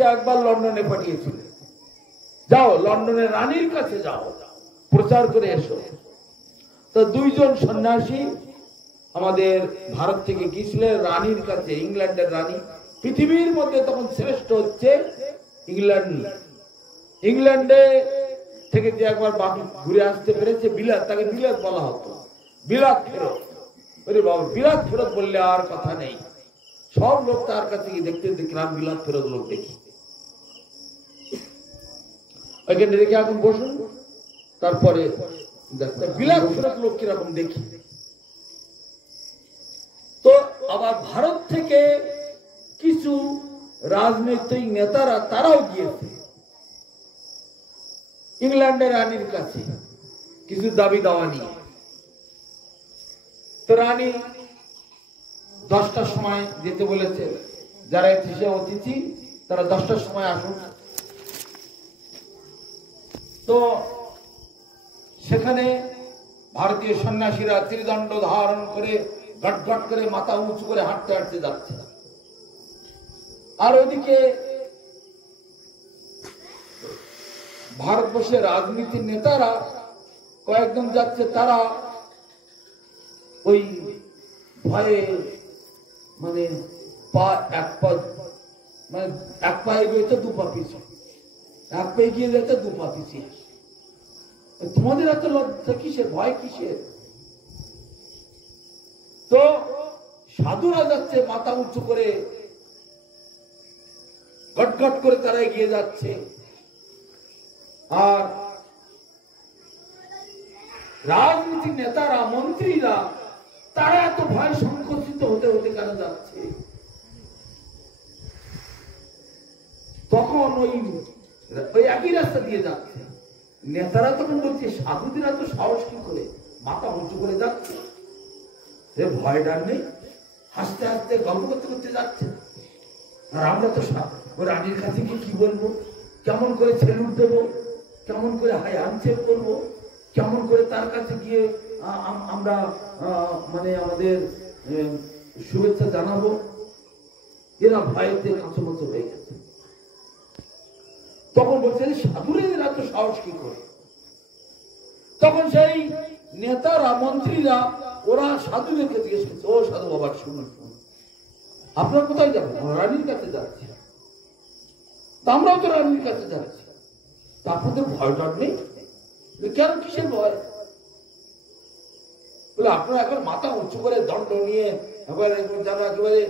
থেকে একবার লন্ডনে পাঠিয়েছিলেন, যাও লন্ডনের রানীর কাছে যাও, প্রচার করে এসো। তো দুইজন সন্ন্যাসী আমাদের ভারত থেকে গিয়েছিলেন রানীর কাছে, ইংল্যান্ডের রানী। পৃথিবীর মধ্যে তখন শ্রেষ্ঠ হচ্ছে ইংল্যান্ড। ইংল্যান্ডে থেকে যে একবার বাকি ঘুরে আসতে পেরেছে বিলাত, তাকে বিলাত বলা হতো, বিলাত ফেরত। বাবা বিলাত ফেরত বললে আর কথা নেই, সব লোক তার কাছে গিয়ে দেখতে দেখলাম বিলাত ফেরত লোক দেখি। ওইখানে দেখে এখন বসুন, তারপরে বিলাত ফেরত লোক কিরকম দেখি। তো আবার ভারত থেকে কিছু রাজনৈতিক নেতারা তারাও গিয়েছে ইংল্যান্ডের রানীর কাছে কিছু দাবি দাওয়া নিয়ে। তো রানী 10টার সময় যেতে বলেছে, যারা এসেছে অতিথি তারা 10টার সময় আসুন। তো সেখানে ভারতীয় সন্ন্যাসীরা ত্রিদণ্ড ধারণ করে গট গট করে মাথা উঁচু করে হাঁটতে হাঁটতে যাচ্ছে। আর ওদিকে ভারতবর্ষের রাজনীতির নেতারা কয়েকজন যাচ্ছে, তারা ওই ভয়ে মানে এক পায়ে গিয়েছে 2 পা পিছিয়ে, এক পায়ে গিয়ে যেতে 2 পা পিছিয়ে। তোমাদের এত লজ্জা কিসের, ভয় কিসের? তো সাধুরা যাচ্ছে মাথা উঁচু করে, গটগট করে তারা এগিয়ে যাচ্ছে। আর রাজনীতিক নেতারা, মন্ত্রীরা, তারা এত ভয় সংকুচিত হতে হতে কেন যাচ্ছে? তখন ওই একই রাস্তা দিয়ে যাচ্ছে। নেতারা তখন বলছে, সাধুদেরা তো সাহস কি করে মাথা উঁচু করে যাচ্ছে, ভয় ডার নেই, হাসতে হাসতে গল্প করতে করতে যাচ্ছে। আর আমরা তো ওই রানীর কাছে গিয়ে কি বলবো, কেমন করে সেলুট দেবো, কেমন করে হাই হ্যান্ডশেক করবো, কেমন করে তার কাছে গিয়ে আমরা মানে আমাদের শুভেচ্ছা জানাবো। এরা ভয়েতে কাঁচমচো হয়ে গেছে। তখন বলছে সাধুরে এরা তো সাহস কি করে। তখন সেই নেতারা, মন্ত্রীরা, ওরা সাধুদেরকে জিজ্ঞেস করছে, ও সাধু বাবা শুনুন, আপনারা কোথায় যাবেন? রানীর কাছে যাচ্ছি। আমরাও তো রানীর কাছে যাচ্ছি। আপনাদের ভয় ডর নেই? কেন, কিসের ভয়? বলে আপনারা এখন মাথা উঁচু করে দণ্ড নিয়ে একেবারে যেন একেবারে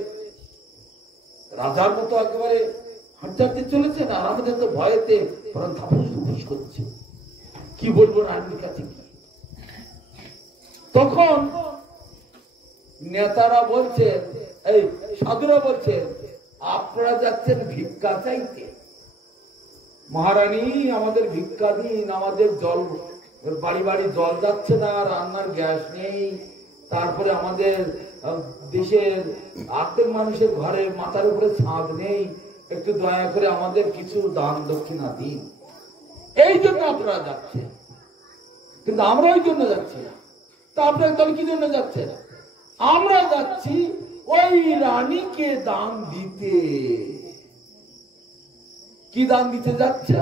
রাজার মতো একেবারে হাঁটতে হাঁটতে চলেছে না, আর আমাদের তো ভয়েতে ধাপুস ধুপুস করছে, কি বলবো রানীর কাছে কি। তখন নেতারা বলছেন, এই সাধুরা বলছেন, আপনারা যাচ্ছেন ভিক্ষা চাইতে। মহারানী আমাদের ভিক্ষা দিন, আমাদের জল, বাড়ি বাড়ি জল যাচ্ছে না, রান্নার গ্যাস নেই, তারপরে আমাদের দেশের আর্ধেক মানুষের ঘরে মাথার উপরে ছাদ নেই, একটু দয়া করে আমাদের কিছু দান দক্ষিণা দিন। এই জন্য আপনারা যাচ্ছেন, কিন্তু আমরা ওই জন্য যাচ্ছি না। তা আপনারা তাহলে কি জন্য যাচ্ছেন? আমরা যাচ্ছি ওই রানীকে দান দিতে। কি দান দিতে যাচ্ছে?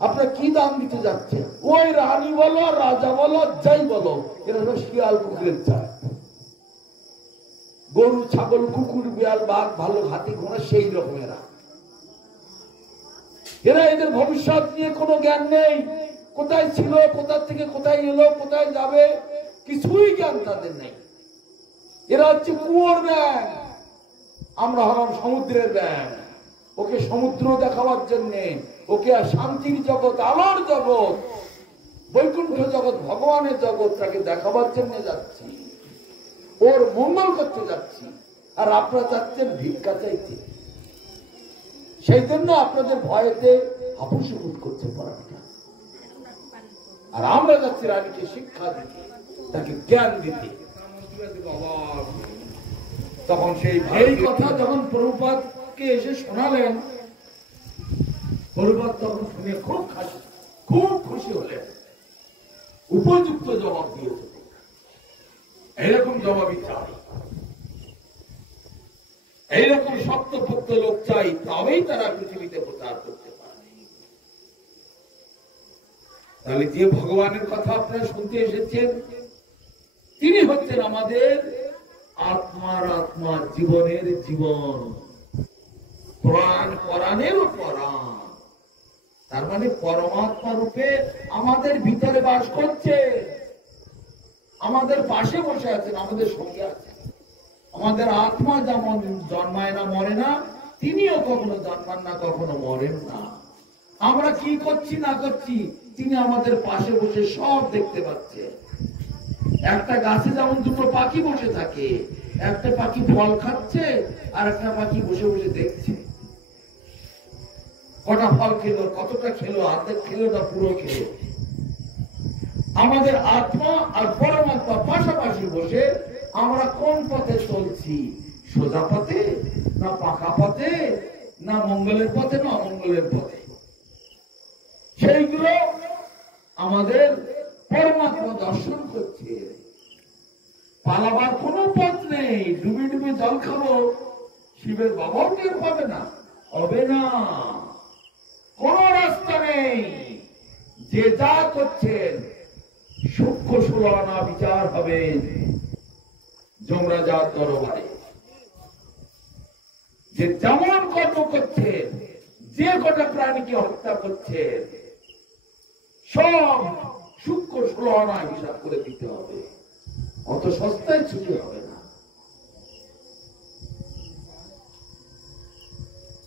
আপনারা কি দান দিতে যাচ্ছে? ওই রানী বলো, রাজা বলো, যাই বলো, এরা হলো শিয়াল কুকুরের চায়। গরু, ছাগল, কুকুর, বিড়াল, বাঘ, ভালো, হাতি, ঘোড়া সেই রকমেরা। এরা এদের ভবিষ্যৎ নিয়ে কোনো জ্ঞান নেই। কোথায় ছিল, কোথা থেকে কোথায় এলো, কোথায় যাবে, কিছুই জ্ঞান তাদের নেই। এরা হচ্ছে কুয়োর ব্যাঙ, আমরা হলাম সমুদ্রের ব্যাঙ। ওকে সমুদ্র দেখাবার জন্য, ওকে শান্তির জগৎ, আলোর জগৎ, বৈকুণ্ঠ জগৎ, ভগবানের জগৎ তাকে দেখাবার জন্য যাচ্ছি, ওর মঙ্গল করতে যাচ্ছি। আর আপনারা যাচ্ছেন ভিক্ষা চাইতে। সেই জন্য আপনাদের ভয়েতে হাপুসুপুট করছে পড়াটা। আর আমরা যাচ্ছি রানীকে শিক্ষা দিতে, তাকে জ্ঞান দিতে। তখন সেই কথা যখন প্রভুপাদকে এসে শোনালেন, প্রভুপাদ তখন শুনে খুব খুশি হলেন। উপযুক্ত জবাব দিয়েছে, এরকম জবাবই চাই। এইরকম শক্তপোক্ত লোক চাই, তবেই তারা পৃথিবীতে প্রচার করতে পারে। তাহলে যে ভগবানের কথা আপনারা শুনতে এসেছেন, তিনি হচ্ছেন আমাদের আত্মার আত্মা, জীবনের জীবন, প্রাণ পরাণেরও পরাণ। তার মানে পরমাত্মা রূপে আমাদের ভিতরে বাস করছে, আমাদের পাশে বসে আছেন, আমাদের সঙ্গে আছেন। আমাদের আত্মা যেমন জন্মায় না, মরে না, তিনিও কখনো জন্মান না, কখনো মরেন না। আমরা কি করছি না করছি, তিনি আমাদের পাশে বসে সব দেখতে পাচ্ছেন। একটা গাছে যেমন দুটো পাখি বসে থাকে, একটা পাখি ফল খাচ্ছে আর একটা পাখি বসে বসে দেখছে। কটা ফল খেলো, কতটা খেলো, অর্ধেক খেলো না পুরো খেলো। আমাদের আত্মা আর পরমাত্মা পাশাপাশি বসে আমরা কোন পথে চলছি, সোজা পথে না পাকা পথে, না মঙ্গলের পথে না অমঙ্গলের পথে, সেইগুলো আমাদের পরমাত্মা দর্শন করছে। পালাবার কোনো পথ নেই। ডুবে ডুবে জল খাবো, শিবের বাবাও টের পাবে না, হবে না, কোন রাস্তা নেই। যে যা করছেন সূক্ষ্ম 16 আনা বিচার হবে যমরাজার দরবারে। যে যেমন কর্ম করছেন, যে কটা প্রাণীকে হত্যা করছেন, সব সূক্ষ্ম 16 আনা হিসাব করে দিতে হবে। অত সস্তায় ছুটি হবে না।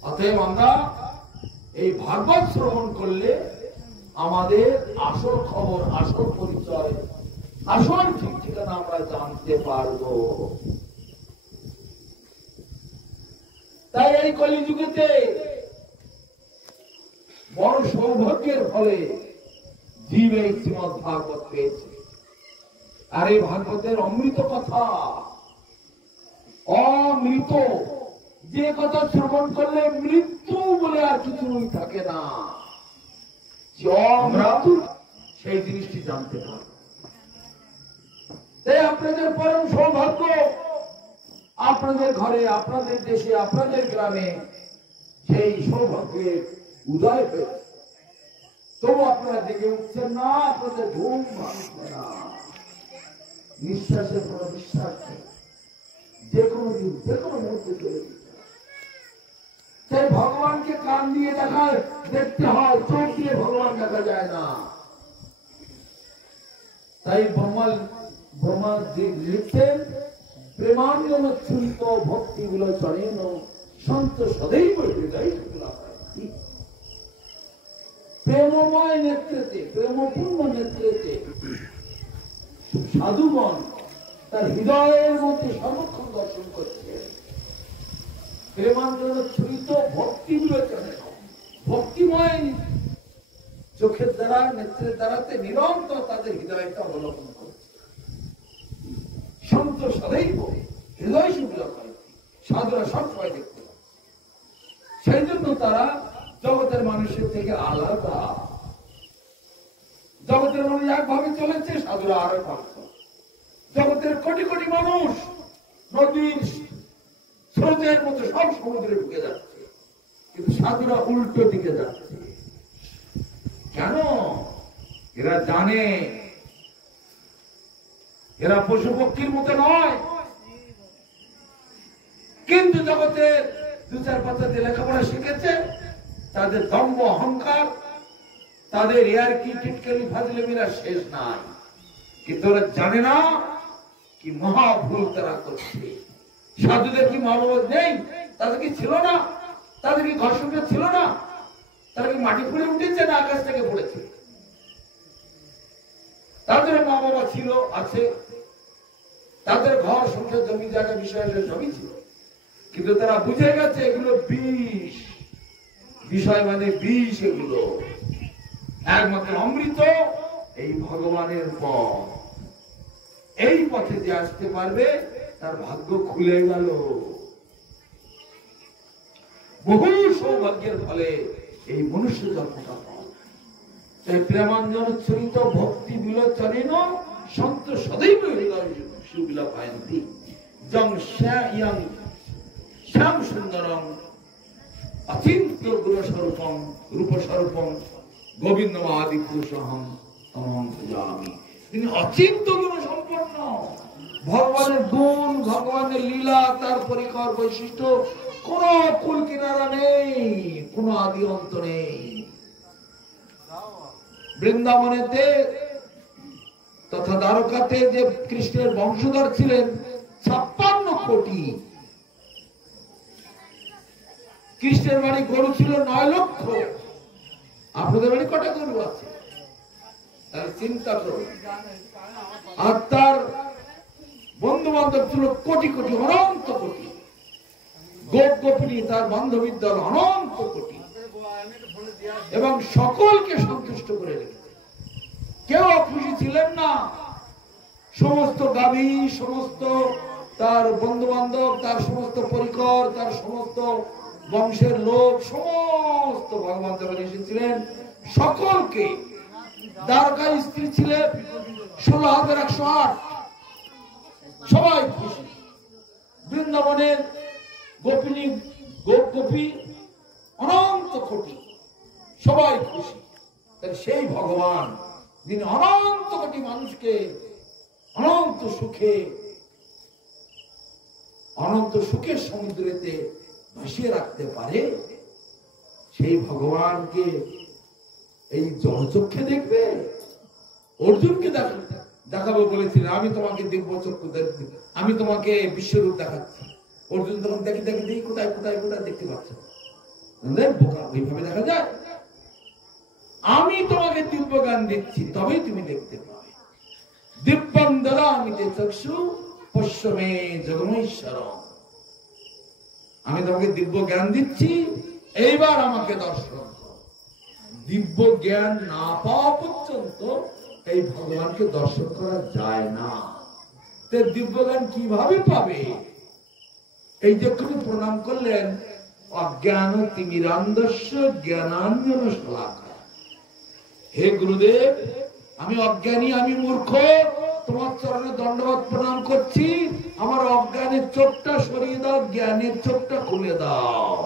অতএব আমরা এই ভাগবত শ্রবণ করলে আমাদের আসল খবর, আসল পরিচয়, আসল ঠিক ঠিকানা আমরা জানতে পারবো। তাই এই কলিযুগেতে বড় সৌভাগ্যের ফলে জীব এই শ্রীমদ ভাগবত পেয়েছে। আর এই ভাগবতের অমৃত কথা, অমৃত, যে কথা শ্রবণ করলে মৃত্যু বলে আর কিছুই থাকে না, সেই জিনিসটি জানতে পারব। তাই আপনাদের পরম সৌভাগ্য, আপনাদের ঘরে, আপনাদের দেশে, আপনাদের গ্রামে সেই সৌভাগ্যের উদয় হয়েছে। তবু আপনারা জেগে উঠছেন না, আপনাদের ঘুম ভাঙছে না। নিঃশ্বাসের কোন বিশ্বাস নেই, যে কোনো দিন, যে কোনো মুহূর্তে চলে যেতে। তাই ভগবানকে কান দিয়ে দেখতে হয়, চোখ দিয়ে ভগবান দেখা যায় না। তাই ব্রহ্মা লিখছেন, প্রেমাঞ্জন ছুরিত ভক্তিগুলো চলেন সন্ত সदैव হৃদয়। প্রেমময় নেত্রেতে, প্রেমপূর্ণ নেত্রেতে সাধুগণ তার হৃদয়ের মধ্যে সর্বক্ষণ দর্শন করছে। প্রেমাঞ্জন ছুরিত ভক্তি বিবেচনে, ভক্তিময় চোখের দ্বারা, নেত্রের দ্বারাতে নিরন্তর তাদের হৃদয়টা অবলম্বন করছে। সন্ত সदैव হৃদয় শুভ্র হয়, সাধুরা সবসময় দেখতে পায়। সেই জন্য তারা জগতের মানুষের থেকে আলাদা। জগতের মানুষ একভাবে চলেছে, সাধুরা আর একভাবে। জগতের কোটি কোটি মানুষ নদীর স্রোতের মতো সব সমুদ্রে ঢুকে যাচ্ছে, কিন্তু সাধুরা উল্টো দিকে যাচ্ছে। কেন? এরা জানে এরা পশু পক্ষীর মতো নয়। কিন্তু জগতের দু চার পাতাতে লেখাপড়া শিখেছে, তাদের দম্ভ অহংকার, তাদের ইয়ারকি টিটকারি ফাজলামিরা শেষ নাই। কিন্তু ওরা জানে না কি মহা ভুল তারা করছে। সাধুদের কি মা বাবা নেই? তাদের কি ছিল না? তাদের কি ঘর সংসার ছিল না? তারা কি মাটি ফুলে উঠেছে না আকাশ থেকে পড়েছে? তাদের মা বাবা ছিল, আছে, তাদের ঘর সংসার জমি জায়গা বিষয় সবই ছিল, কিন্তু তারা বুঝে গেছে এগুলো বিষ। বিষয় মানে বিষ। এগুলো একমাত্র অমৃত এই ভগবানের পথ। এই পথে যে আসতে পারবে তার ভাগ্য খুলে গেল। বহু সৌভাগ্যের ফলে এই মনুষ্য জন্মটা পায়। তাই প্রেমাঞ্জন ছুরিত ভক্তি বিলোচনেন সন্ত সदैव হৃদয় সুবিলা পায়ন্তি। জং শ্যাম সুন্দরম অচিন্ত গুণস্বরূপম রূপস্বরূপম গোবিন্দ আদি পুরুষহম তমহং ভজামি। তিনি অচিন্ত গুণ সম্পন্ন। ভগবানের গুণ, ভগবানের লীলা, তার পরিকর বৈশিষ্ট্য কোন কুল কিনারা নেই, কোন আদি অন্ত নেই। বৃন্দাবনেতে তথা দ্বারকাতে যে কৃষ্ণের বংশধর ছিলেন 56 কোটি। কৃষ্ণের বাড়ি গরু ছিল 9 লক্ষ। আপনাদের বাড়ি কটা গরু আছে তাহলে চিন্তা করুন। আর তার বন্ধু বান্ধব ছিল কোটি কোটি, অনন্ত কোটি। গোপ গোপিনী তার বান্ধবীর দল অনন্ত কোটি, এবং সকলকে সন্তুষ্ট করে রেখেছে। কেউ খুশি ছিলেন না। সমস্ত গাভী, সমস্ত তার বন্ধু বান্ধব, তার সমস্ত পরিকর, তার সমস্ত বংশের লোক, সমস্ত ভগবান যখন এসেছিলেন সকলকে। দ্বারকায় স্ত্রী ছিলেন 16,108, সবাই খুশি। বৃন্দাবনের গোপিনী, গোপ গোপী অনন্ত কোটি, সবাই খুশি। তাই সেই ভগবান যিনি অনন্ত কোটি মানুষকে অনন্ত সুখের সমুদ্রেতে ভাসিয়ে রাখতে পারে, সেই ভগবানকে এই জলচক্ষে দেখবে। অর্জুনকে দেখাবো বলেছিলেন, আমি তোমাকে দিব্য চক্ষু, আমি তোমাকে বিশ্বরূপ দেখাচ্ছি। অর্জুন তখন দেখি কোথায় কোথায় কোথায় দেখতে পাচ্ছ? বোকা, ওইভাবে দেখা যায়? আমি তোমাকে দিব্য জ্ঞান দিচ্ছি, তবেই তুমি দেখতে পাবে। দিব্যং দদামি তে চক্ষু পশ্যমে জগমীশ্বর। আমি তোমাকে দিব্য জ্ঞান দিচ্ছি, এইবার আমাকে দর্শন করো। দিব্য জ্ঞান না পাওয়া পর্যন্ত এই ভগবানকে দর্শন করা যায় না। দিব্য জ্ঞান কিভাবে পাবে? এই যে তুমি প্রণাম করলেন, অজ্ঞান তিমিরান্ধস্য জ্ঞানাঞ্জন শলাকা। হে গুরুদেব, আমি অজ্ঞানী, আমি মূর্খ, তোমার চরণে দণ্ডবত প্রণাম করছি। আমার অজ্ঞানের চোখটা সরিয়ে দাও, জ্ঞানের চোখটা খুলে দাও।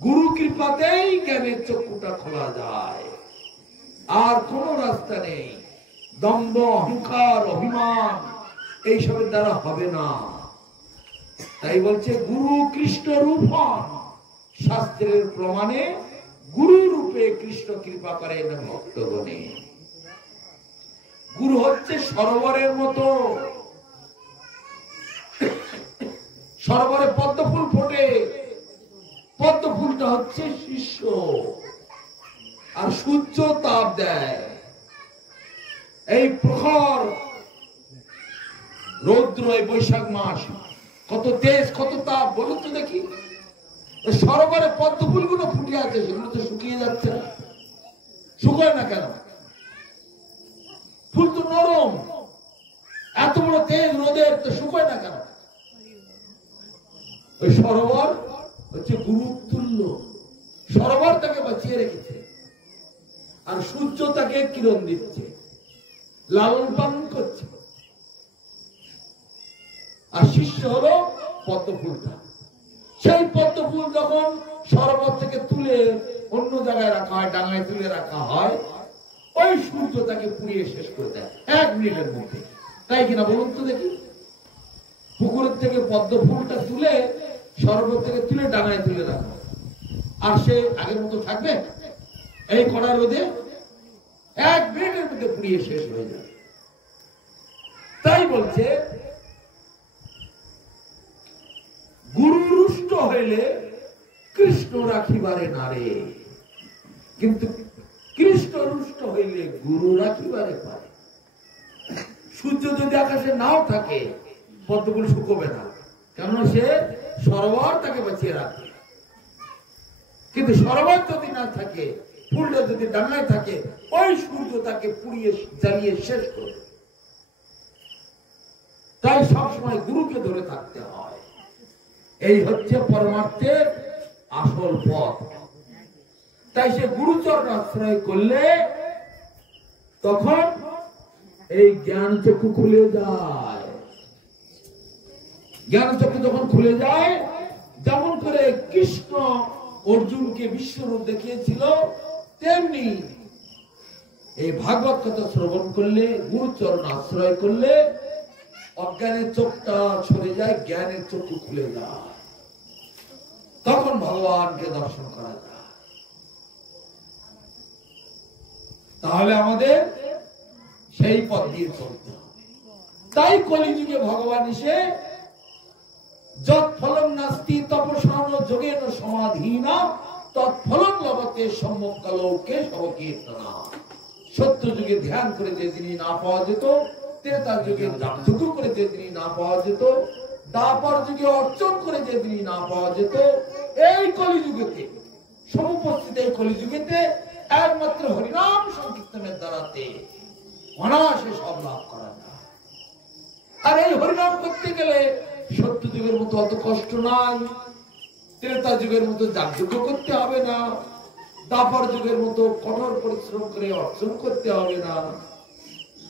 গুরু কৃপাতেই জ্ঞানের চক্ষুটা খোলা যায়, আর কোন রাস্তা নেই। দম্ভ, অহংকার, অভিমান এইসবের দ্বারা হবে না। তাই বলছে গুরু কৃষ্ণ রূপম, শাস্ত্রের প্রমাণে গুরু রূপে কৃষ্ণ কৃপা করেন ভক্তগণে। গুরু হচ্ছে সরোবরের মতো। সরোবরে পদ্ম ফুল ফোটে, পদ্ম ফুলটা হচ্ছে শিষ্য। আর সূর্য তাপ দেয়, এই প্রখর রৌদ্র, এই বৈশাখ মাস, কত তেজ, কত তাপ বলুন তো দেখি। সরোবরে পদ্ম ফুলগুলো ফুটে আছে, সেগুলো তো শুকিয়ে যাচ্ছে না। শুকায় না কেন? ফুল তো নরম, এত বড় তেজ রোদের, তো শুকায় না কেন? ওই সরোবর হচ্ছে গুরু তুল্য। সরোবর তাকে বাঁচিয়ে রেখেছে, আর সূর্য তাকে কিরণ দিচ্ছে, লালন পালন করছে। আর শিষ্য হলো পদ্ম ফুলটা। সেই পদ্ম ফুল যখন সরোবর থেকে তুলে অন্য জায়গায় রাখা হয়, ডাঙায় তুলে রাখা হয়, ওই সূর্য তাকে পুড়িয়ে শেষ করে দেয় 1 মিনিটের মধ্যে। তাই কিনা বলুন তো দেখি? পুকুরের থেকে পদ্ম ফুলটা তুলে সরোবর থেকে তুলে ডাঙায় তুলে রাখা, আর সে আগের মতো থাকবে? এই কড়া রোদে 1 মিনিটের মধ্যে পুড়িয়ে শেষ হয়ে যাবে। তাই বলছে গুরু রুষ্ট হইলে কৃষ্ণ রাখিবারে নারে, কিন্তু কৃষ্ণ রুষ্ট হইলে গুরু রাখিবারে পারে। সূর্য যদি আকাশে নাও থাকে, পদ্মফুল শুকোবে না, কেননা সে সরোবর তাকে বাঁচিয়ে রাখবে। কিন্তু সরোবর যদি না থাকে, ফুলটা যদি ডাঙায় থাকে, ওই সূর্য তাকে পুড়িয়ে জ্বালিয়ে শেষ করবে। তাই সবসময় গুরুকে ধরে থাকতে হয়। এই হচ্ছে পরমার্থের আসল পথ। তাই সে গুরুচরণ আশ্রয় করলে তখন এই জ্ঞান চক্ষু খুলে যায়। জ্ঞানচক্ষু যখন খুলে যায়, যেমন করে কৃষ্ণ অর্জুনকে বিশ্বরূপ দেখিয়েছিল, তেমনি এই ভাগবত কথা শ্রবণ করলে, গুরুচরণ আশ্রয় করলে অজ্ঞানের চোখটা সরে যায়, জ্ঞানের চক্ষু খুলে যায়, তখন ভগবানকে দর্শন করা যায়। তাহলে আমাদের সেই পথ দিয়ে চলতে হবে। তাই কলিযুগে ভগবান এসে যৎফলং নাস্তি তপসান যোগেন সমাধিনা তৎফলং লভতে সম্যক্কালোকে সবকীর্তনা। সত্য যুগে ধ্যান করে যে জিনিস না পাওয়া যেত, ত্রেতার যুগে যাগযজ্ঞ করে যে জিনিস না পাওয়া যেত, দ্বাপর যুগে অর্চন করে যে জিনিস না পাওয়া যেত, এই কলিযুগেতে, সমুপস্থিত এই কলিযুগেতে একমাত্র হরিনাম সংকীর্তনের দ্বারাতে অনায়াসে সব লাভ করা যায়। আর এই হরিনাম করতে গেলে সত্য যুগের মতো অত কষ্ট নাই, ত্রেতা যুগের মতো যাগযজ্ঞ করতে হবে না, দ্বাপর যুগের মতো কঠোর পরিশ্রম করে অর্জন করতে হবে না।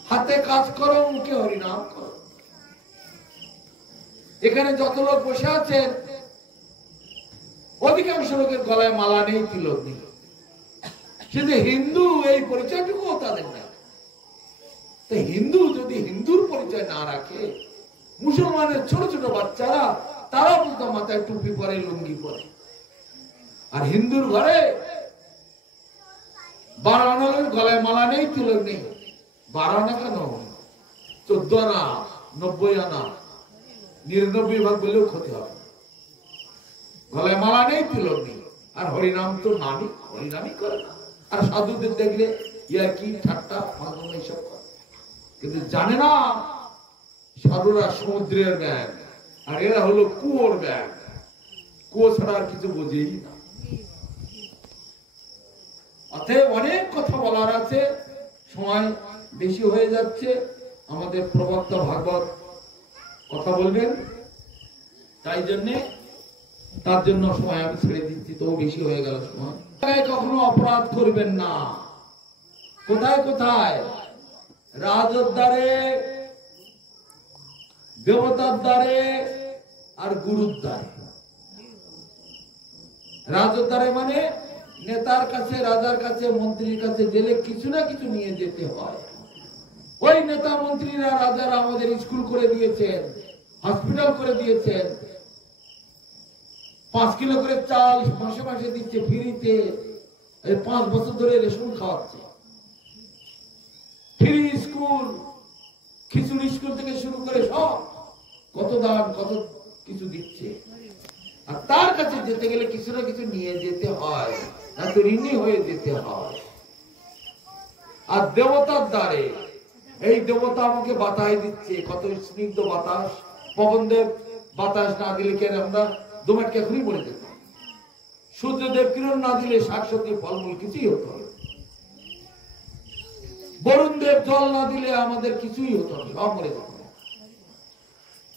হাতে কাজ করো, মুখে হরিনাম করো। এখানে যত লোক বসে আছেন, অধিকাংশ লোকের গলায় মালা নেই, তিলক নেই। শুধু হিন্দু এই পরিচয়টুকু তাদের না। হিন্দু যদি হিন্দুর পরিচয় না রাখে, মুসলমানের ছোট ছোট বাচ্চারা তারা বলতো মাথায় টুপি পরে, লুঙ্গি পরে। আর হিন্দুর ঘরে 12 আনার গলায় মালা নেই, তিলক নেই। 12 আনা কেন, 14 আনা, 90 আনা, 99 ভাগ বললেও ক্ষতি হবে। গলায় মালা নেই, তিলক নেই, আর হরিনাম তো নামই, হরিনামই করে না। আর সাধুদের দেখলে ইয়ার কি ঠাট্টা ফাঁদম এইসব করে, কিন্তু জানে না সাধুরা সমুদ্রের ব্যাগ, আর এরা হলো কুয়োর ব্যাগ। কুয়ো ছাড়া আর কিছু বোঝেই না। অতএব অনেক কথা বলার আছে, সময় বেশি হয়ে যাচ্ছে। আমাদের প্রবক্তা ভাগবত কথা বলবেন, তাই জন্য তার জন্য সময় আমি ছেড়ে দিচ্ছি, তো বেশি হয়ে গেল সময়। কখনো অপরাধ করবেন না। কোথায় কোথায়? রাজের দ্বারে, দেবতার দ্বারে, আর গুরুর দ্বারে। রাজের দ্বারে মানে নেতার কাছে, রাজার কাছে, মন্ত্রীর কাছে গেলে কিছু না কিছু নিয়ে যেতে হয়। ওই নেতা মন্ত্রীরা, রাজারা আমাদের স্কুল করে দিয়েছেন, হসপিটাল করে দিয়েছেন, 5 কিলো করে চাল মাসে মাসে দিচ্ছে ফ্রিতে। 5 বছর ধরে রেশন খাওয়াচ্ছে, ফ্রি স্কুল, খিচুড়ি স্কুল থেকে শুরু করে সব কত দান, কত কিছু দিচ্ছে। আর তার কাছে যেতে গেলে কিছু না কিছু নিয়ে যেতে হয়, এত ঋণী হয়ে যেতে হয়। আর দেবতার দ্বারে, এই দেবতা আমাকে বাতাস দিচ্ছে, কত স্নিগ্ধ বাতাস। পবনদেব বাতাস না দিলে কেন আমরা দোমাটকে এখনই মরে যেতাম। সূর্যদেব কিরণ না দিলে শাকসবজি ফলমূল কিছুই হতো না। বরুণ দেব জল না দিলে আমাদের কিছুই হতো না, সব মরে যেত।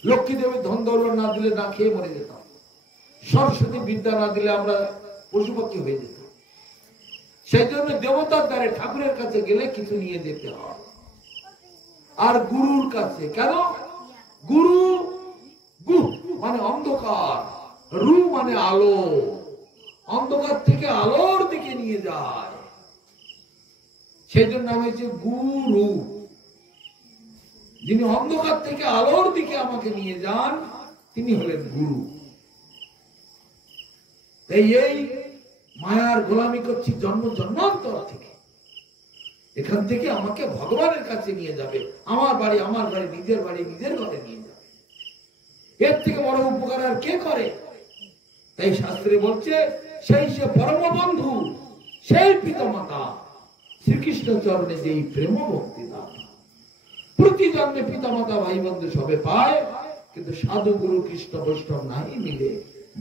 লক্ষ্মী দেবের ধন দৌলত না দিলে না খেয়ে মরে যেতাম। সরস্বতী বিদ্যা না দিলে আমরা পশু পক্ষী হয়ে যেতাম। সেই জন্য দেবতার দ্বারে, ঠাকুরের কাছে গেলে কিছু নিয়ে যেতে হয়। আর গুরুর কাছে কেন? গুরু, গু মানে অন্ধকার, রু মানে আলো। অন্ধকার থেকে আলোর দিকে নিয়ে যায়, সেই জন্য নাম হয়েছে গুরু। যিনি অন্ধকার থেকে আলোর দিকে আমাকে নিয়ে যান, তিনি হলেন গুরু। এই মায়ার গোলামি করছি জন্ম জন্মান্তর থেকে। এখান থেকে আমাকে ভগবানের কাছে নিয়ে যাবে। আমার বাড়ি, নিজের বাড়ি, নিজের ঘরে নিয়ে যাবে। এর থেকে বড় উপকার আর কে করে? তাই শাস্ত্রে বলছে, সেই সে পরম বন্ধু, সেই পিতামাতা, শ্রীকৃষ্ণ চরণে যেই প্রেম ভক্তি দান। প্রতি জন্মে পিতামাতা ভাই বন্ধু সবে পায়, কিন্তু সাধু গুরু কৃষ্ণ বৈষ্ণব নাই মিলে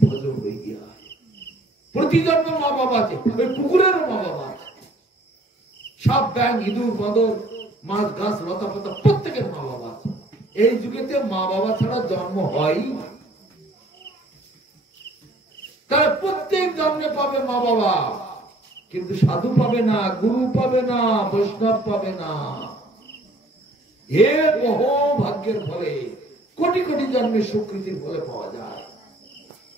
ভজ হইয়া। প্রতি জন্মে মা বাবা আছে, ওই পুকুরেরও মা বাবা আছে। সব ব্যাং, ইঁদুর, বাঁদর, মাছ, গাছ, লতা পাতা প্রত্যেকের মা বাবা আছে। এই যুগেতে মা বাবা ছাড়া জন্ম হয় না। তারা প্রত্যেক জন্মে পাবে মা বাবা, কিন্তু সাধু পাবে না, গুরু পাবে না, বৈষ্ণব পাবে না। এ বহু ভাগ্যের ফলে কোটি কোটি জন্মের স্বীকৃতির ফলে পাওয়া যায়।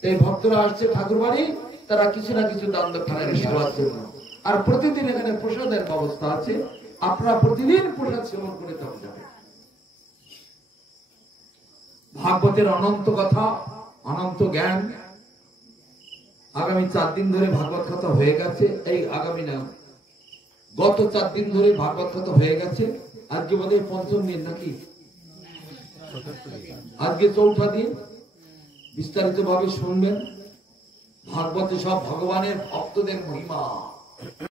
এই ভক্তরা আসছে ঠাকুর বাড়ি, তারা কিছু না কিছু দান দক্ষিণা সেবার জন্য। আর প্রতিদিন এখানে প্রসাদের ব্যবস্থা আছে, আপনারা প্রতিদিন প্রসাদ সেবন করে তখন যাবেন। ভাগবতের অনন্ত কথা, অনন্ত জ্ঞান। আগামী 4 দিন ধরে ভাগবত কথা হয়ে গেছে। এই আগামী না, গত 4 দিন ধরে ভাগবত কথা হয়ে গেছে। আজকে বোধহয় 5ম দিন নাকি, আজকে 4ঠা দিন। বিস্তারিত ভাবে শুনবেন। ভাগবতে সব ভগবানের ভক্তদের মহিমা।